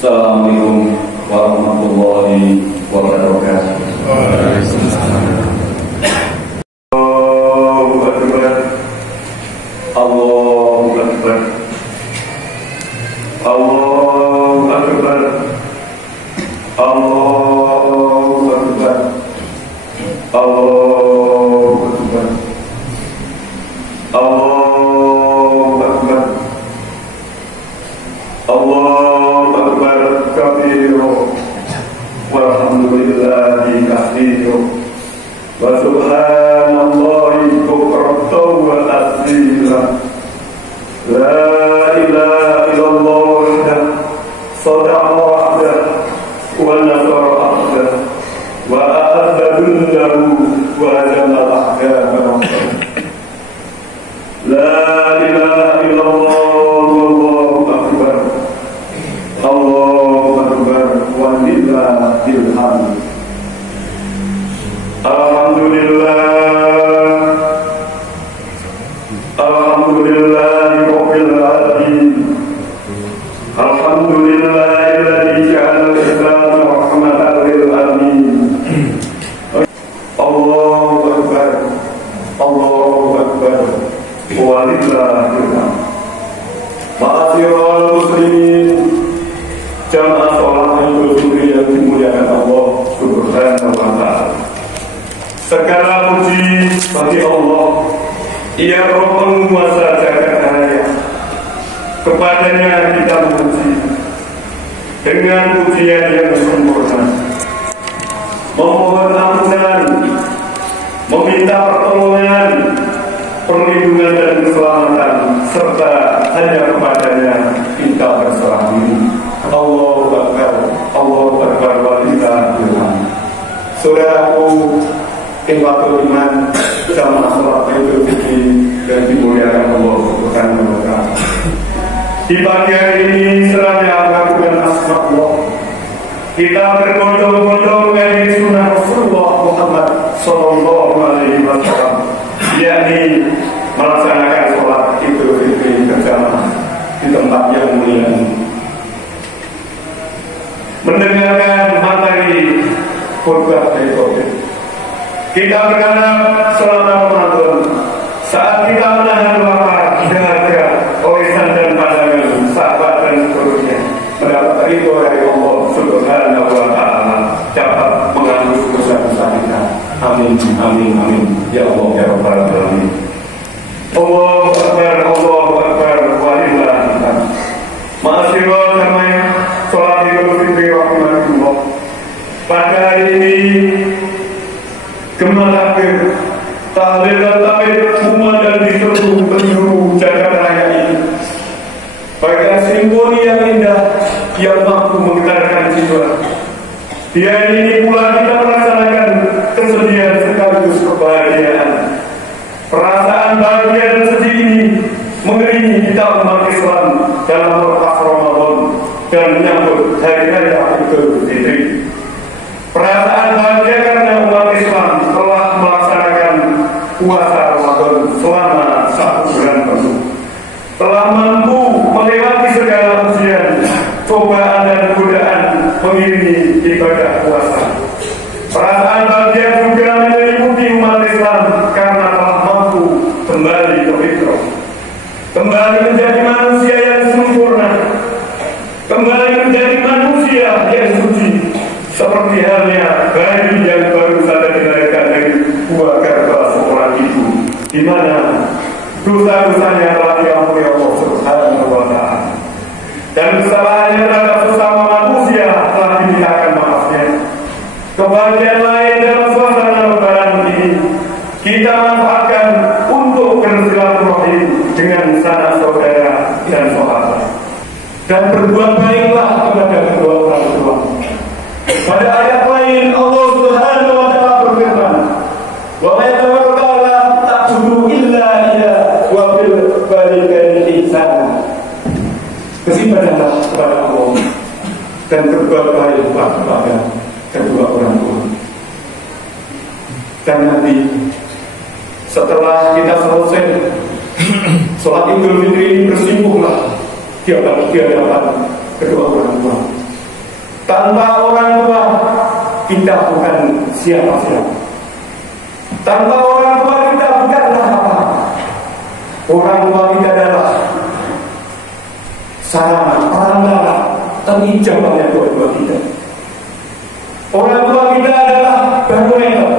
Assalamualaikum warahmatullahi wabarakatuh. Allahu Akbar. Allahu Akbar. Allahu Akbar. Allahu Akbar. Allahu Akbar. Allahu Akbar. Allahu Akbar kabiru walhamdulillahi katsiru wa subhanallahi bukratan wa asila. La ilaha illallah wahdah sadaqa wahdah wa nasara wahdah wa a'adda dundahu wa jalla ahkama. La ilaha illallah wallahu akbar. Allahu akbar walillahil hamd. Alhamdulillah. Alhamdulillahirabbil alamin. Alhamdulillahilladzi ja'ala al-Islam rahmatan lil alamin. Allahu akbar. Allahu akbar. Walillahil hamd. Ma'asyiral muslimin, jamaah sholat Idul Fitri yang dimuliakan Allah Subhanahu wa ta'ala. Segala puji bagi Allah, Ia Roh penguasa jagat raya. Kepadanya kita memuji dengan pujian yang sempurna, memohon ampunan, meminta pertolongan, perlindungan dan keselamatan, serta hanya kepadanya kita berserah diri. Allahu Akbar, Allahu Akbar walillahil hamd. Saudaraku, ikhwatul iman, jamaah salat Idul Fitri yang dimuliakan Allah Subhanahu wa ta'ala. Di pagi hari ini seraya melakukan asma Allah, kita berbondong-bondong dari sunnah Rasulullah Muhammad sallallahu alaihi wasallam, yakni melaksanakan sholat Idul Fitri berjamaah di tempat yang mulia ini, mendengarkan materi khutbah berikut. Kita berharap selama Ramadan, saat kita menahan lapar, dahaga, olisan dan pandangan, sahabat dan seterusnya, mendapat ridho dari Allah Subhanahu wa ta'ala, dapat mengambil dosa-dosa kita. Amin, amin, amin. Ya Allah, ya Rabbal alamin. Allahu Akbar, Allahu Akbar, walillahil hamd. Ma'asyiral jamaah sholat Idul Fitri rahimakumullah. Pada hari ini Gemah takbir, tahlil dan takbir kumandang di seluruh penjuru jagat raya ini. Bagian simfoni yang indah yang mampu menggetarkan jiwa. Di hari ini pula kita merasakan kesedihan sekaligus kebahagiaan. Perasaan bahagia dan sedih ini mengiringi kita umat Islam dalam melepas Ramadan dan menyambut hari raya Idul Fitri. Perasaan bahagia karena umat Islam telah melaksanakan puasa Ramadan selama 1 bulan penuh, telah mampu melewati segala ujian, cobaan dan godaan mengiringi ibadah puasa. Perasaan bahagia juga menyelimuti umat Islam karena telah mampu kembali ke fitrah, kembali menjadi manusia yang sempurna, kembali menjadi manusia yang suci, seperti halnya bayi yang baru saja dilahirkan dari buah garba seorang ibu, di mana dosa-dosanya telah diampuni Allah Subhanahu wa ta'ala, dan kesalahannya terhadap sesama manusia telah dimintakan maafnya. Kebahagiaan lain dalam suasana lebaran ini kita manfaatkan untuk bersilaturahim dengan sanak saudara dan sahabat, dan berbuat baiklah kepada kedua orang tua. Pada ayat lain Allah Subhanahu wa ta'ala berfirman, "Wa ma yatawakkala ta'budu illa iya wa bil walidaini ihsana." Beribadahlah kepada Allah dan berbuat baiklah kepada kedua orang tua. Dan nanti setelah kita selesai sholat Idul Fitri ini, bersimpuhlah di hadapan kedua orang tua. Tanpa orang tua kita bukan siapa-siapa. Tanpa orang tua kita bukanlah apa. Orang tua kita adalah sarana perantara terhijabnya doa-doa kita. Orang tua kita adalah barometer.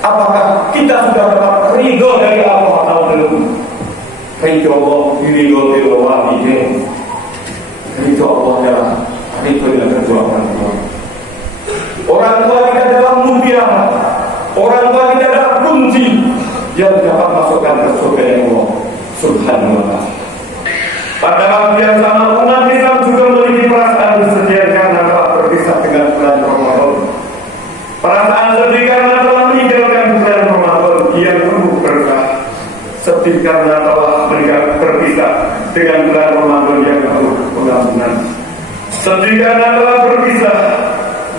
Apakah kita sudah dapat ridho dari Allah atau belum? Ridho Allah, ridho Allah ini. Ridho Allah adalah ridho yang kedua orang tua. Orang tua kita adalah mutiara. Orang tua kita adalah kunci yang dapat masukkan ke surga Allah Subhanahu wa ta'ala. Pada waktu yang sama umat Islam juga memiliki perasaan bersedia karena telah berpisah dengan bulan Ramadan. Perasaan sedih karena telah meninggalkan bulan Ramadan yang penuh berkah. Sedih karena telah berpisah dengan bulan Ramadan yang penuh pengampunan. Sedih karena telah berpisah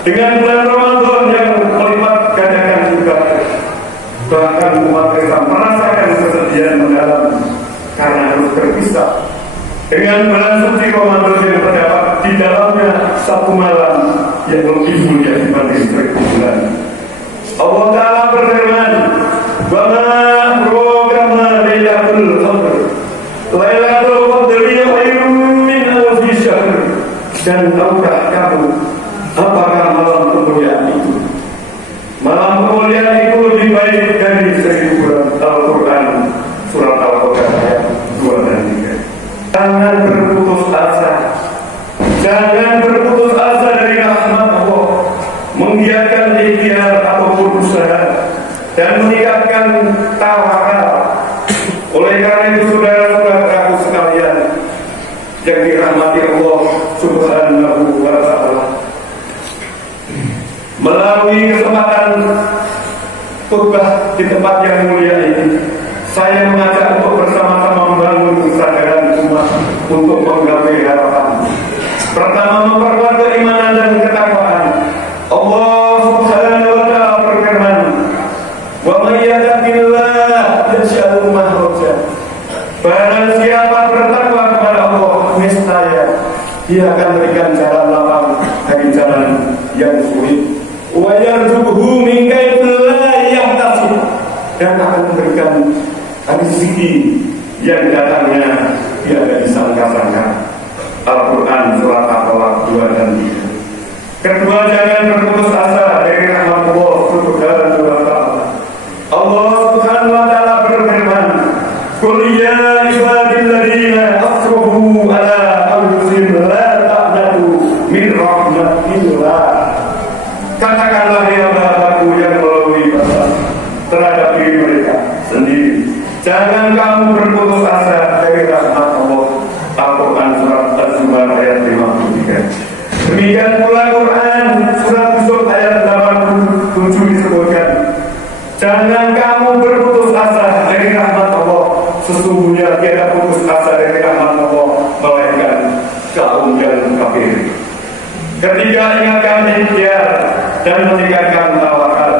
dengan bulan Ramadan yang melipat gandakan juga. Bahkan umat Islam merasakan kesedihan mendalam karena harus berpisah dengan bulan suci Ramadan yang terdapat di dalamnya satu malam yang lebih mulia dibanding 1000 bulan. Allah Ta'ala berfirman, "Wa ma programma Lailatul Qadr. Lailatul Qadri khairun min alfi syahr." Dan tahukah kamu apakah malam kemuliaan itu? Malam kemuliaan itu lebih baik dari 1000 bulan. Al-Quran surat Al-Qadr ayat 2 dan 3. Jangan berputus asa. Jangan berputus asa dari rahmat Allah. Menggiatkan ikhtiar ataupun usaha dan meningkatkan tawakal. Oleh karena itu saudara-saudaraku sekalian yang dirahmati Allah Subhanahu wa ta'ala, melalui kesempatan khutbah di tempat yang mulia ini, saya mengajak untuk bersama-sama membangun kesadaran umat untuk menggapai harapan. Pertama, memperkuat keimanan dan ketakwaan. Allah Subhanahu wa ta'ala berfirman, "Wa may yattaqillah yaj'al lahu makhraja." Barang siapa bertakwa kepada Allah, niscaya Dia akan berikan jalan lapang dari jalan yang sulit. Wa yarzuqhu min haitsu la yahtasib, dan akan memberikan rezeki yang datangnya tiada disangka-sangka. Al-Quran surat Al-Falaq 2 dan 3. Kedua, jangan berputus asa dari rahmat Allah Subhanahu wa ta'ala. Allah Subhanahu wa ta'ala berfirman, "Qul ya ibadilladzina asrafu ala anfusihim la taqnatu min rahmatillah." Katakanlah ya hamba-Ku yang melalui bahasa terhadap diri mereka sendiri, jangan kamu berputus asa dari rahmat Allah. Al-Quran surat Az-Zumar ayat 53. Demikian pula Quran surat Yusuf ayat 87 disebutkan, jangan kamu berputus asa dari rahmat Allah. Sesungguhnya tiada putus asa dari rahmat Allah melainkan kaum yang kafir. Ketiga, ingatkan ikhtiar dan meningkatkan tawakal.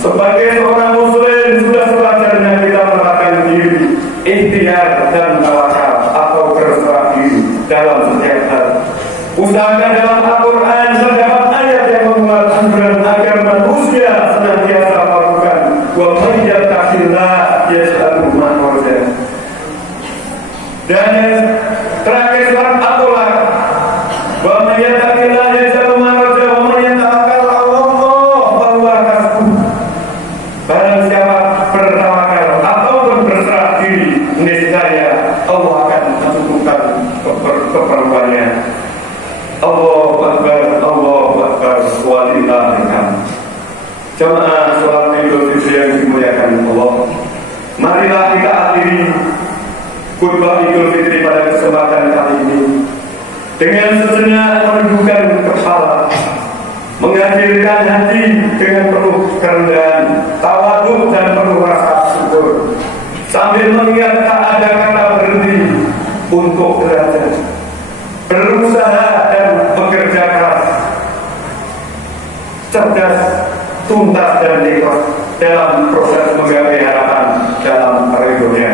Sebagai seorang muslim sudah sewajarnya kita menerapkan diri ikhtiar dan tawakal atau berserah diri dalam setiap hal. Usahakan dalam Al-Quran terdapat ayat yang memuat anjuran agar manusia senantiasa melakukan wa may yattaqillah yaj'al lahu makhraja. Dan terakhir surat At-Tolak, wa may yattaqillah yaj'al lahu makhraja wa may yatawakkal 'ala Allah fa huwa hasbuh. Barang siapa bertawakal ataupun berserah diri, niscaya Allah akan mencukupkan keperluannya. Allahu Akbar, Allahu Akbar, walillahil hamd. Jemaah salat Idul Fitri yang dimuliakan Allah, marilah kita akhiri khutbah Idul Fitri pada kesempatan kali ini dengan sejenak menundukkan kepala, menghadirkan hati dengan penuh kerendahan, tawadhu dan penuh rasa syukur, sambil mengingat tak ada kata berhenti untuk belajar, berusaha dan bekerja keras, cerdas, tuntas dan ikhlas dalam proses menggapai harapan dalam ridhonya.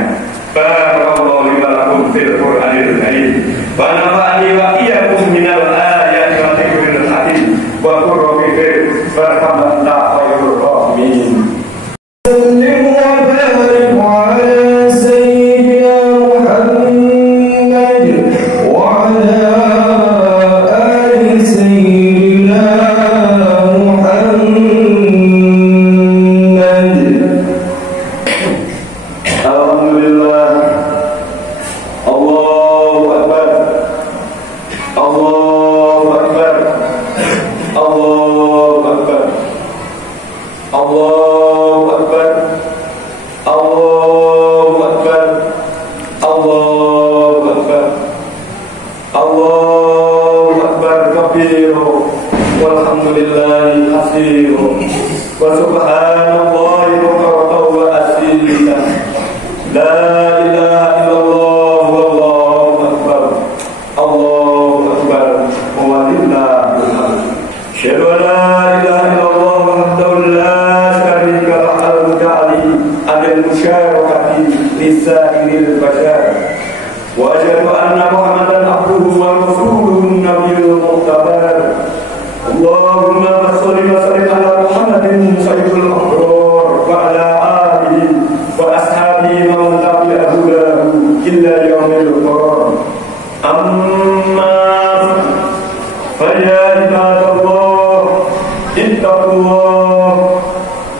Barakallahu li wa lakum fil Qur'anil karim wa nafa'ani wa iyyakum minal ayati wa dzikril hakim. كبيرا والحمد لله كثيرا وسبحان الله بكرة وأصيلا لا إله إلا الله والله أكبر الله أكبر ولله الحمد أشهد أن لا إله إلا الله وحده لا شريك له المجعل عن المشاركة لسائر البشر وأشهد أن محمدا عبده ورسوله النبي المختار اللهم صل وسلم على محمد سيد الأبرار وعلى آله وأصحابه ومن تبع هداه إلى يوم القرار أما فيا عباد الله اتقوا الله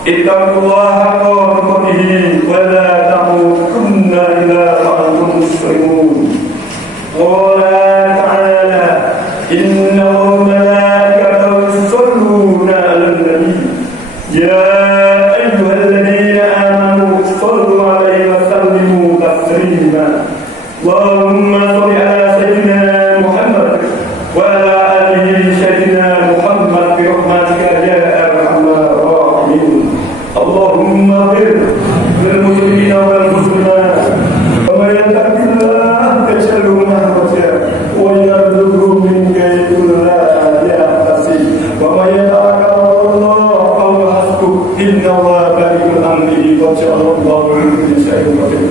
حق تقاته ولا تموتن إلا وأنتم مسلمون قال تعالى إن الملائكة يصلون على النبي يا أيها الذين آمنوا صلوا عليه وسلموا تسليما اللهم صل على سيدنا محمد وعلى آله سيدنا محمد برحمتك يا أرحم الراحمين اللهم اغفر للمسلمين والمسلمات ومن يتق الله يجعل مخرجا ويرزقه من حيث لا يحتسب ومن يتوكل على الله فهو حسبه إن الله بالغ أمره قد جعل الله لكل شيء قدير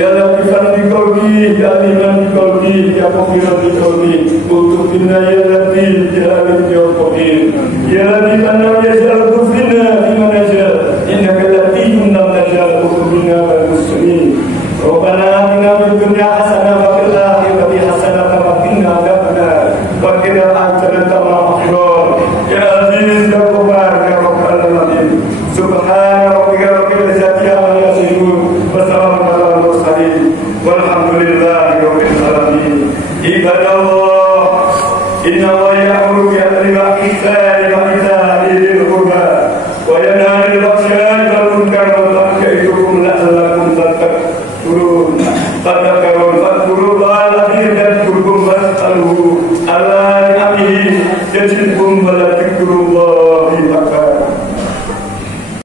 يا لطيفا بقلبي يا لمن بقلبي يا مغفرا بقلبي اكتب بنا يا لطيف يا لطيف يا قدير يا لطيف أنه يجعل كفرنا فيما نشاء إنك لطيف لم نشاء اكتب بنا والمسلمين ربنا آتنا في الدنيا حسنة وفي الآخرة حسنة وقنا عذاب النار وقنا عذاب النار يا عزيز يا غفار يا رب العالمين سبحان ربك رب العزة عما يصفون وسلام على المرسلين والحمد لله رب العالمين عباد الله إن الله يأمر بالعدل والإحسان وإيتاء ذي القربى وينهى عن الفحشاء والمنكر والبغي يعظكم لعلكم تذكرون فاذكروا الله العظيم يذكركم واسألوه على نعمه يزدكم ولا تكفرون